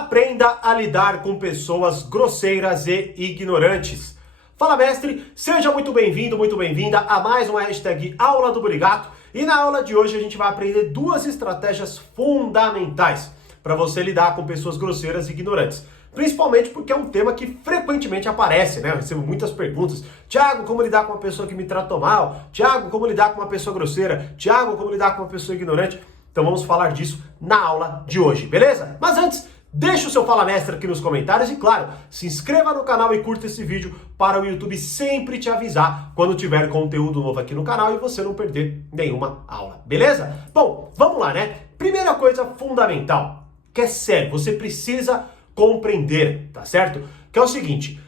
Aprenda a lidar com pessoas grosseiras e ignorantes. Fala, mestre, seja muito bem-vindo, muito bem-vinda a mais uma hashtag Aula do Burigato. E na aula de hoje a gente vai aprender duas estratégias fundamentais para você lidar com pessoas grosseiras e ignorantes. Principalmente porque é um tema que frequentemente aparece, né? Eu recebo muitas perguntas. Tiago, como lidar com uma pessoa que me tratou mal? Tiago, como lidar com uma pessoa grosseira? Tiago, como lidar com uma pessoa ignorante? Então vamos falar disso na aula de hoje, beleza? Mas antes, deixa o seu Fala Mestre aqui nos comentários e, claro, se inscreva no canal e curta esse vídeo para o YouTube sempre te avisar quando tiver conteúdo novo aqui no canal e você não perder nenhuma aula, beleza? Bom, vamos lá, né? Primeira coisa fundamental, que é sério, você precisa compreender, tá certo? Que é o seguinte,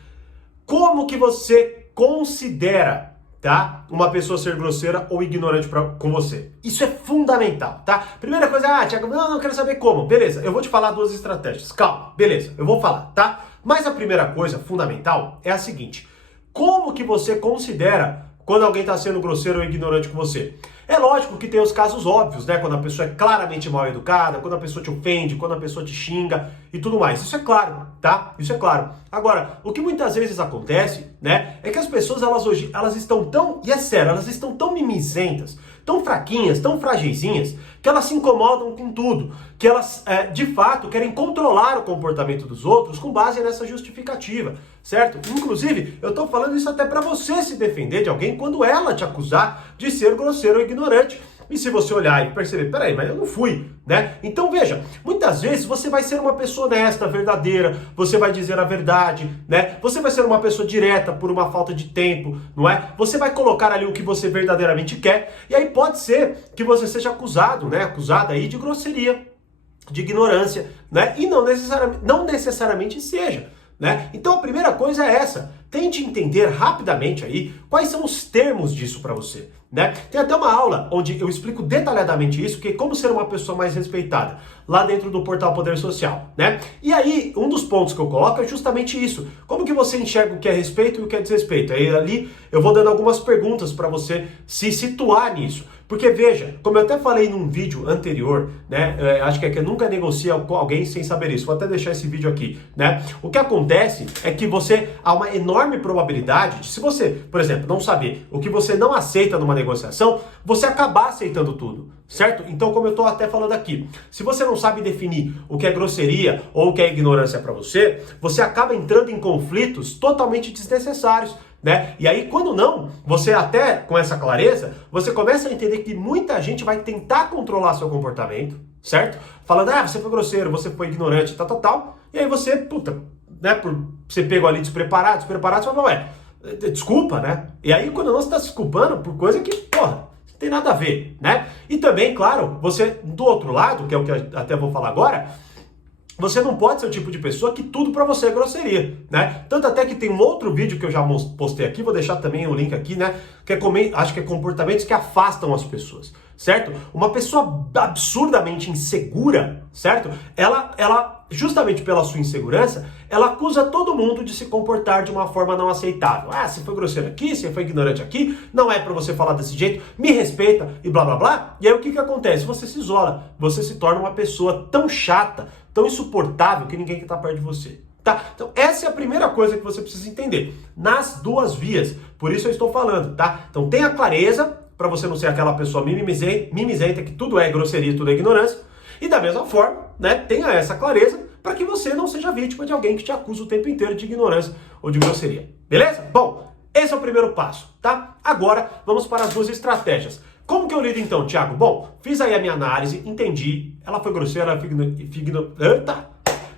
como que você considera, tá, uma pessoa ser grosseira ou ignorante com você? Isso é fundamental, tá? Primeira coisa, Tiago, não quero saber como. Beleza, eu vou te falar duas estratégias. Calma, beleza, eu vou falar, tá? Mas a primeira coisa fundamental é a seguinte, como que você considera quando alguém está sendo grosseiro ou ignorante com você? É lógico que tem os casos óbvios, né? Quando a pessoa é claramente mal educada, quando a pessoa te ofende, quando a pessoa te xinga e tudo mais. Isso é claro, tá? Isso é claro. Agora, o que muitas vezes acontece, né? É que as pessoas, elas estão tão, e é sério, elas estão tão mimizentas, tão fraquinhas, tão fragilzinhas, que elas se incomodam com tudo. Que elas, de fato, querem controlar o comportamento dos outros com base nessa justificativa, certo? Inclusive, eu tô falando isso até para você se defender de alguém quando ela te acusar de ser grosseiro ou ignorante. E se você olhar e perceber, peraí, mas eu não fui, né? Então veja, muitas vezes você vai ser uma pessoa honesta, verdadeira, você vai dizer a verdade, né? Você vai ser uma pessoa direta por uma falta de tempo, não é? Você vai colocar ali o que você verdadeiramente quer, e aí pode ser que você seja acusado, né? Acusada aí de grosseria, de ignorância, né? E não necessariamente seja, né? Então a primeira coisa é essa, tente entender rapidamente aí quais são os termos disso para você, né? Tem até uma aula onde eu explico detalhadamente isso, que é como ser uma pessoa mais respeitada, lá dentro do portal Poder Social, né? E aí, um dos pontos que eu coloco é justamente isso. Como que você enxerga o que é respeito e o que é desrespeito? Aí ali eu vou dando algumas perguntas para você se situar nisso. Porque veja, como eu até falei num vídeo anterior, né? Acho que nunca negocia com alguém sem saber isso. Vou até deixar esse vídeo aqui, né? O que acontece é que há uma enorme probabilidade de, se você, por exemplo, não saber o que você não aceita numa negociação, você acabar aceitando tudo, certo? Então, como eu estou até falando aqui, se você não sabe definir o que é grosseria ou o que é ignorância para você, você acaba entrando em conflitos totalmente desnecessários, né? E aí, quando não, você até com essa clareza, você começa a entender que muita gente vai tentar controlar seu comportamento, certo? Falando, você foi grosseiro, você foi ignorante, tal. E aí você, né, por ser pego ali despreparado, você fala, desculpa, né? E aí, quando não, você está se desculpando por coisa que, não tem nada a ver, né? E também, claro, você, do outro lado, que é o que eu até vou falar agora, você não pode ser o tipo de pessoa que tudo pra você é grosseria, né? Tanto até que tem um outro vídeo que eu já postei aqui, vou deixar também o link aqui, né? Que acho que é comportamentos que afastam as pessoas, certo? Uma pessoa absurdamente insegura, certo? Ela, justamente pela sua insegurança, ela acusa todo mundo de se comportar de uma forma não aceitável. Você foi grosseiro aqui, você foi ignorante aqui, não é pra você falar desse jeito, me respeita e blá blá blá. E aí o que acontece? Você se isola, você se torna uma pessoa tão chata, tão insuportável que ninguém quer estar perto de você. Tá? Então essa é a primeira coisa que você precisa entender, nas duas vias, por isso eu estou falando, tá? Então tenha clareza, para você não ser aquela pessoa mimizenta, que tudo é grosseria, tudo é ignorância, e da mesma forma, né, tenha essa clareza para que você não seja vítima de alguém que te acusa o tempo inteiro de ignorância ou de grosseria, beleza? Bom, esse é o primeiro passo, tá? Agora vamos para as duas estratégias. Como que eu lido então, Tiago? Bom, fiz aí a minha análise, entendi, ela foi grosseira,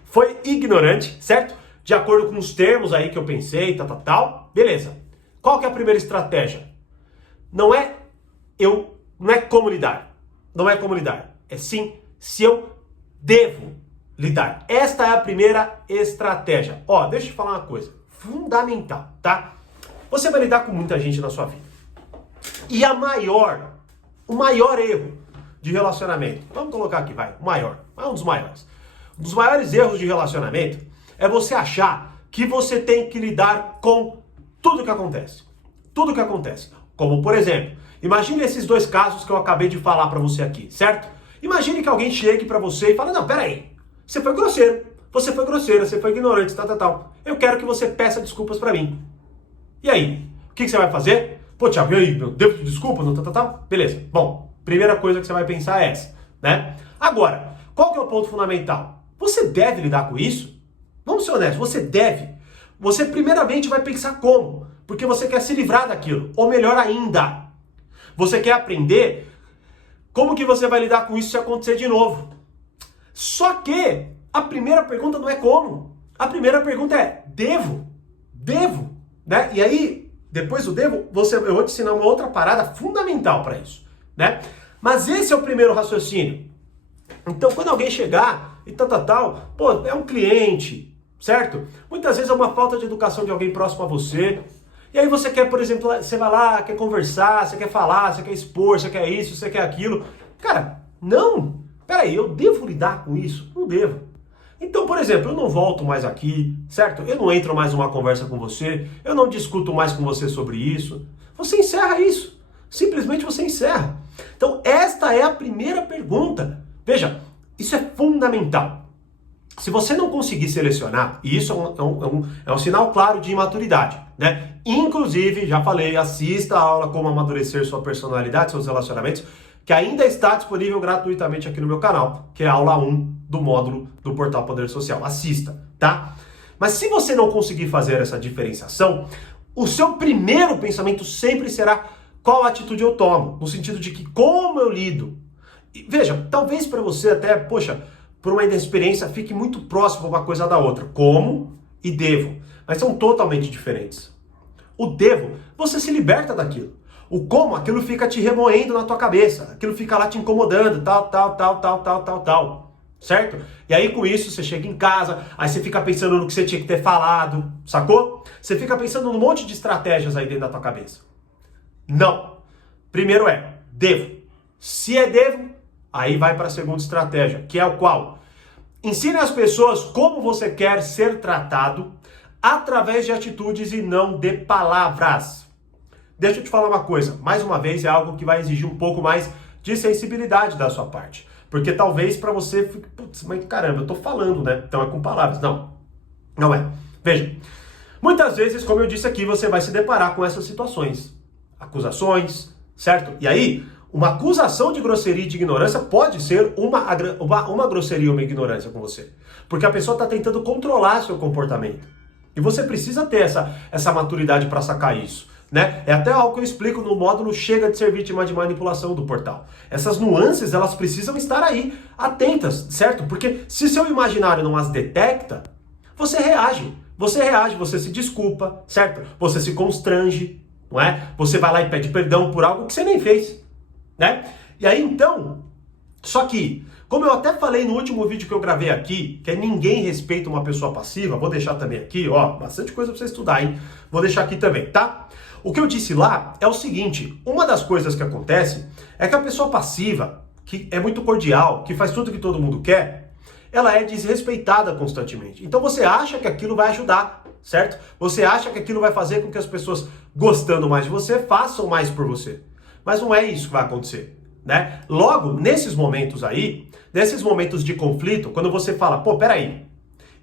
foi ignorante, certo? De acordo com os termos aí que eu pensei, tal, beleza. Qual que é a primeira estratégia? Não é como lidar, é sim se eu devo lidar. Esta é a primeira estratégia. Deixa eu te falar uma coisa, fundamental, tá? Você vai lidar com muita gente na sua vida. E o maior erro de relacionamento, vamos colocar aqui, um dos maiores. Um dos maiores erros de relacionamento é você achar que você tem que lidar com tudo que acontece. Tudo que acontece. Como, por exemplo, imagine esses dois casos que eu acabei de falar pra você aqui, certo? Imagine que alguém chegue pra você e fale, não, peraí, você foi grosseiro, Você foi grosseira, você foi ignorante, tal, tal, tal. Eu quero que você peça desculpas pra mim. E aí? O que você vai fazer? Pô, Thiago, e aí? Eu devo pedir desculpa? Não, tal, tal, tal? Beleza. Bom, primeira coisa que você vai pensar é essa, né? Agora, qual que é o ponto fundamental? Você deve lidar com isso? Vamos ser honestos, você deve. Você primeiramente vai pensar como? Porque você quer se livrar daquilo. Ou melhor ainda, você quer aprender como que você vai lidar com isso se acontecer de novo. Só que a primeira pergunta não é como. A primeira pergunta é, devo? Devo? Né? E aí, depois do devo, eu vou te ensinar uma outra parada fundamental para isso, né? Mas esse é o primeiro raciocínio. Então, quando alguém chegar e tal, pô, é um cliente, certo? Muitas vezes é uma falta de educação de alguém próximo a você. E aí você quer, por exemplo, você vai lá, quer conversar, você quer falar, você quer expor, você quer isso, você quer aquilo. Cara, não! Peraí, eu devo lidar com isso? Não devo. Então, por exemplo, eu não volto mais aqui, certo? Eu não entro mais numa conversa com você, eu não discuto mais com você sobre isso. Você encerra isso. Simplesmente você encerra. Então, esta é a primeira pergunta. Veja, isso é fundamental. Se você não conseguir selecionar, e isso é um sinal claro de imaturidade, né? Inclusive, já falei, assista a aula Como Amadurecer Sua Personalidade, Seus Relacionamentos, que ainda está disponível gratuitamente aqui no meu canal, que é a aula 1 do módulo do Portal Poder Social. Assista, tá? Mas se você não conseguir fazer essa diferenciação, o seu primeiro pensamento sempre será qual atitude eu tomo, no sentido de que como eu lido. E, veja, talvez para você até, poxa, por uma inexperiência, fique muito próximo uma coisa da outra, como e devo, mas são totalmente diferentes. O devo, você se liberta daquilo. O como, aquilo fica te remoendo na tua cabeça, aquilo fica lá te incomodando, tal, certo? E aí com isso você chega em casa, aí você fica pensando no que você tinha que ter falado, sacou? Você fica pensando num monte de estratégias aí dentro da tua cabeça. Não. Primeiro é, devo. Se é devo, aí vai para a segunda estratégia, que é o qual? Ensine as pessoas como você quer ser tratado através de atitudes e não de palavras. Deixa eu te falar uma coisa, mais uma vez é algo que vai exigir um pouco mais de sensibilidade da sua parte. Porque talvez para você fique, putz, mas caramba, eu tô falando, né? Então é com palavras. Não, não é. Veja, muitas vezes, como eu disse aqui, você vai se deparar com essas situações. Acusações, certo? E aí, uma acusação de grosseria e de ignorância pode ser uma grosseria ou uma ignorância com você. Porque a pessoa está tentando controlar seu comportamento. E você precisa ter essa maturidade para sacar isso. Né? É até algo que eu explico no módulo Chega de Ser Vítima de Manipulação do portal. Essas nuances, elas precisam estar aí, atentas, certo? Porque se seu imaginário não as detecta, você reage. Você se desculpa, certo? Você se constrange, não é? Você vai lá e pede perdão por algo que você nem fez, né? E aí então, só que, como eu até falei no último vídeo que eu gravei aqui, que é ninguém respeita uma pessoa passiva, vou deixar também aqui, ó, bastante coisa pra você estudar, hein? Vou deixar aqui também, tá? O que eu disse lá é o seguinte, uma das coisas que acontece é que a pessoa passiva, que é muito cordial, que faz tudo que todo mundo quer, ela é desrespeitada constantemente. Então você acha que aquilo vai ajudar, certo? Você acha que aquilo vai fazer com que as pessoas, gostando mais de você, façam mais por você. Mas não é isso que vai acontecer, né? Logo, nesses momentos aí, nesses momentos de conflito, quando você fala, pô, peraí,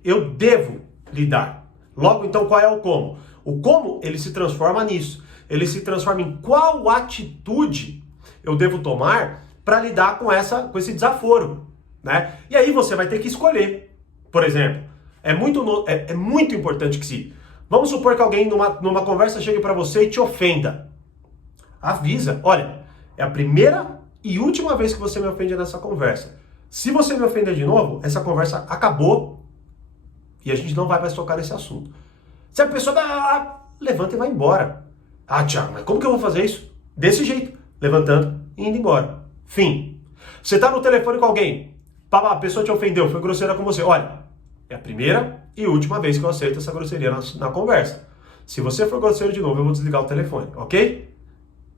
eu devo lidar. Logo, então, qual é o como? O como, ele se transforma nisso. Ele se transforma em qual atitude eu devo tomar para lidar com esse desaforo, né? E aí você vai ter que escolher. Por exemplo, é muito importante que se... Vamos supor que alguém numa conversa chegue para você e te ofenda. Avisa. Olha, é a primeira e última vez que você me ofende nessa conversa. Se você me ofender de novo, essa conversa acabou e a gente não vai mais tocar nesse assunto. Se a pessoa levanta e vai embora. Ah, Thiago, mas como que eu vou fazer isso? Desse jeito, levantando e indo embora. Fim. Você tá no telefone com alguém, a pessoa te ofendeu, foi grosseira com você. Olha, é a primeira e última vez que eu aceito essa grosseria na conversa. Se você for grosseiro de novo, eu vou desligar o telefone, ok?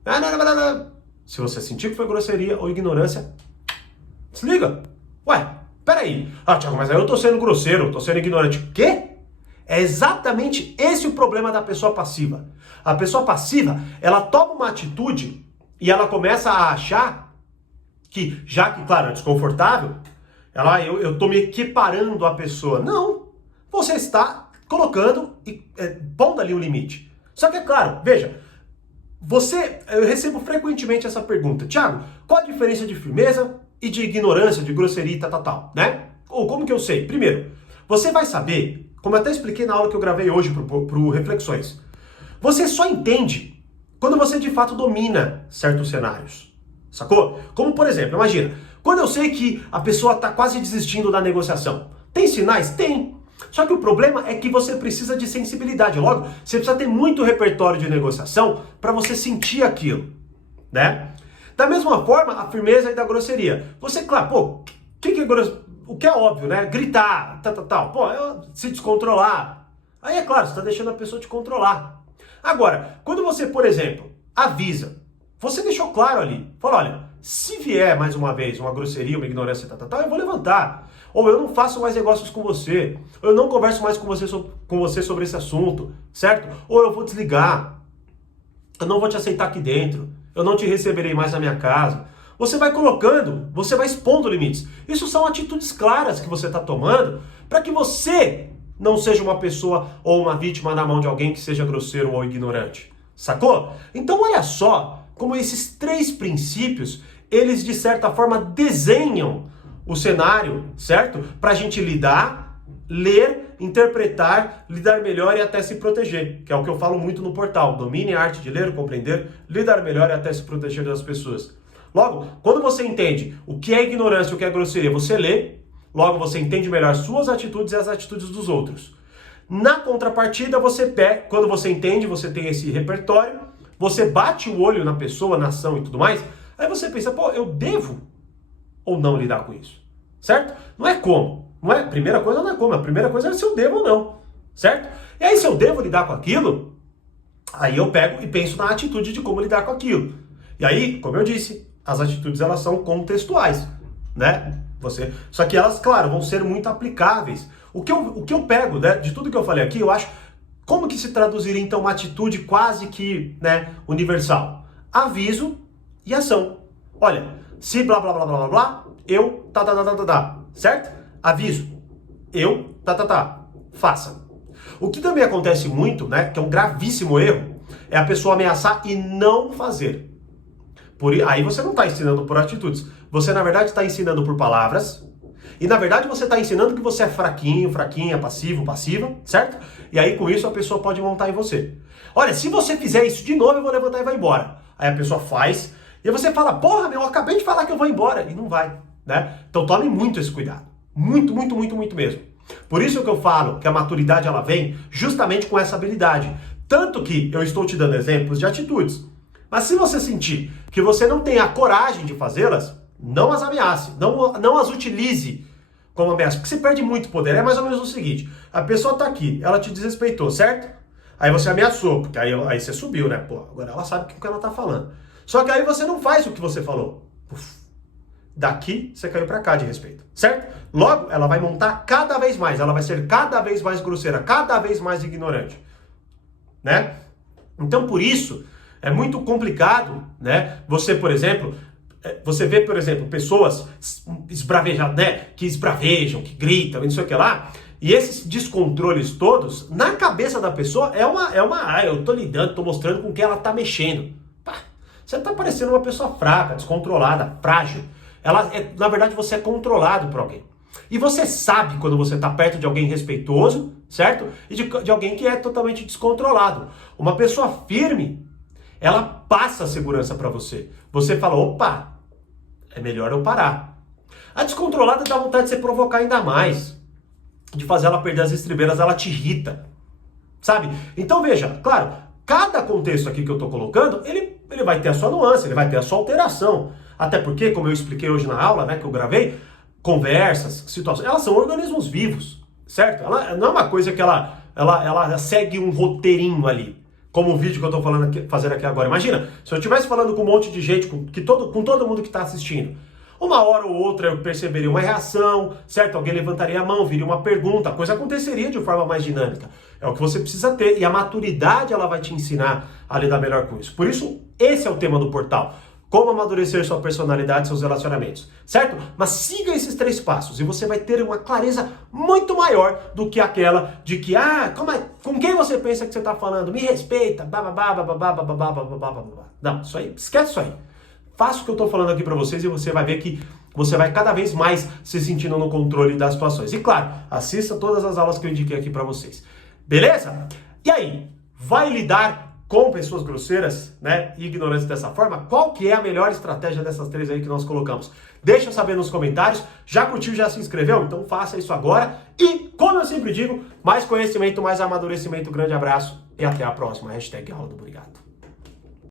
Não. Se você sentir que foi grosseria ou ignorância, desliga. Ué, peraí. Ah, Thiago, mas aí eu tô sendo grosseiro, tô sendo ignorante. O quê? É exatamente esse o problema da pessoa passiva. A pessoa passiva, ela toma uma atitude e ela começa a achar que, já que, claro, é desconfortável, Eu tô me equiparando à pessoa. Não, você está colocando e pondo ali um limite. Só que é claro, veja, eu recebo frequentemente essa pergunta: Thiago, qual a diferença de firmeza e de ignorância, de grosseria e tal, né? Ou como que eu sei? Primeiro, você vai saber, como eu até expliquei na aula que eu gravei hoje pro Reflexões, você só entende quando você de fato domina certos cenários, sacou? Como por exemplo, imagina, quando eu sei que a pessoa está quase desistindo da negociação, tem sinais? Tem. Só que o problema é que você precisa de sensibilidade. Logo, você precisa ter muito repertório de negociação para você sentir aquilo, né? Da mesma forma, a firmeza e da grosseria. Você, claro, pô, o que é óbvio, né? Gritar, tal. Pô, se descontrolar. Aí é claro, você está deixando a pessoa te controlar. Agora, quando você, por exemplo, avisa, você deixou claro ali, fala, olha, se vier mais uma vez uma grosseria, uma ignorância, tal, eu vou levantar. Ou eu não faço mais negócios com você. Ou eu não converso mais com você sobre esse assunto, certo? Ou eu vou desligar. Eu não vou te aceitar aqui dentro. Eu não te receberei mais na minha casa. Você vai colocando, você vai expondo limites. Isso são atitudes claras que você está tomando para que você não seja uma pessoa ou uma vítima na mão de alguém que seja grosseiro ou ignorante. Sacou? Então olha só como esses 3 princípios, eles de certa forma desenham o cenário, certo? Para a gente lidar, ler, interpretar, lidar melhor e até se proteger, que é o que eu falo muito no portal. Domine a arte de ler, compreender, lidar melhor e até se proteger das pessoas. Logo, quando você entende o que é ignorância e o que é grosseria, você lê, logo você entende melhor suas atitudes e as atitudes dos outros. Na contrapartida, quando você entende, você tem esse repertório, você bate o olho na pessoa, na ação e tudo mais, aí você pensa, pô, eu devo ou não lidar com isso, certo? Não é como, não é? A primeira coisa não é como, a primeira coisa é se eu devo ou não, certo? E aí se eu devo lidar com aquilo, aí eu pego e penso na atitude de como lidar com aquilo. E aí, como eu disse, as atitudes elas são contextuais, né? Só que elas, claro, vão ser muito aplicáveis. O que eu pego, né, de tudo que eu falei aqui, eu acho, como que se traduziria então uma atitude quase que, né, universal? Aviso e ação. Olha, se blá blá blá blá blá blá, eu certo? Aviso, eu faça. O que também acontece muito, né, que é um gravíssimo erro, é a pessoa ameaçar e não fazer. Aí você não está ensinando por atitudes, você na verdade está ensinando por palavras, e na verdade você está ensinando que você é fraquinho, fraquinha, passivo, passiva, certo? E aí com isso a pessoa pode montar em você. Olha, se você fizer isso de novo, eu vou levantar e vai embora. Aí a pessoa faz, e você fala, porra, eu acabei de falar que eu vou embora, e não vai, né? Então tome muito esse cuidado, muito, muito, muito, muito mesmo. Por isso que eu falo que a maturidade ela vem justamente com essa habilidade. Tanto que eu estou te dando exemplos de atitudes. Mas se você sentir que você não tem a coragem de fazê-las, não as ameace, não as utilize como ameaça, porque você perde muito poder. É mais ou menos o seguinte, a pessoa tá aqui, ela te desrespeitou, certo? Aí você ameaçou, porque aí você subiu, né? Pô, agora ela sabe o que ela tá falando. Só que aí você não faz o que você falou. Uf, daqui você caiu pra cá de respeito, certo? Logo, ela vai montar cada vez mais, ela vai ser cada vez mais grosseira, cada vez mais ignorante, né? Então, por isso, é muito complicado, né? Você, por exemplo, você vê, por exemplo, pessoas esbravejadas, né? Que esbravejam, que gritam, não sei o que lá. E esses descontroles todos, na cabeça da pessoa, eu tô lidando, tô mostrando com que ela tá mexendo. Pá, você tá parecendo uma pessoa fraca, descontrolada, frágil. Na verdade, você é controlado por alguém. E você sabe quando você tá perto de alguém respeitoso, certo? E de alguém que é totalmente descontrolado. Uma pessoa firme, ela passa a segurança para você. Você fala, opa, é melhor eu parar. A descontrolada dá vontade de você provocar ainda mais. De fazer ela perder as estribeiras, ela te irrita. Sabe? Então veja, claro, cada contexto aqui que eu tô colocando, ele vai ter a sua nuance, ele vai ter a sua alteração. Até porque, como eu expliquei hoje na aula, né, que eu gravei, conversas, situações, elas são organismos vivos, certo? Ela não é uma coisa que ela segue um roteirinho ali. Como o vídeo que eu tô fazendo aqui agora. Imagina, se eu estivesse falando com um monte de gente, com todo mundo que está assistindo, uma hora ou outra eu perceberia uma reação, certo? Alguém levantaria a mão, viria uma pergunta, a coisa aconteceria de forma mais dinâmica. É o que você precisa ter, e a maturidade ela vai te ensinar a lidar melhor com isso. Por isso, esse é o tema do portal. como amadurecer sua personalidade e seus relacionamentos, certo? Mas siga esses 3 passos e você vai ter uma clareza muito maior do que aquela de que, com quem você pensa que você está falando? Me respeita, Não, isso aí, esquece isso aí. Faça o que eu estou falando aqui para vocês e você vai ver que você vai cada vez mais se sentindo no controle das situações. E claro, assista todas as aulas que eu indiquei aqui para vocês. Beleza? E aí, vai lidar com pessoas grosseiras, né, e ignorantes dessa forma? Qual que é a melhor estratégia dessas 3 aí que nós colocamos? Deixa eu saber nos comentários. Já curtiu, já se inscreveu? Então faça isso agora. E, como eu sempre digo, mais conhecimento, mais amadurecimento. Grande abraço e até a próxima. #Aula do Burigato.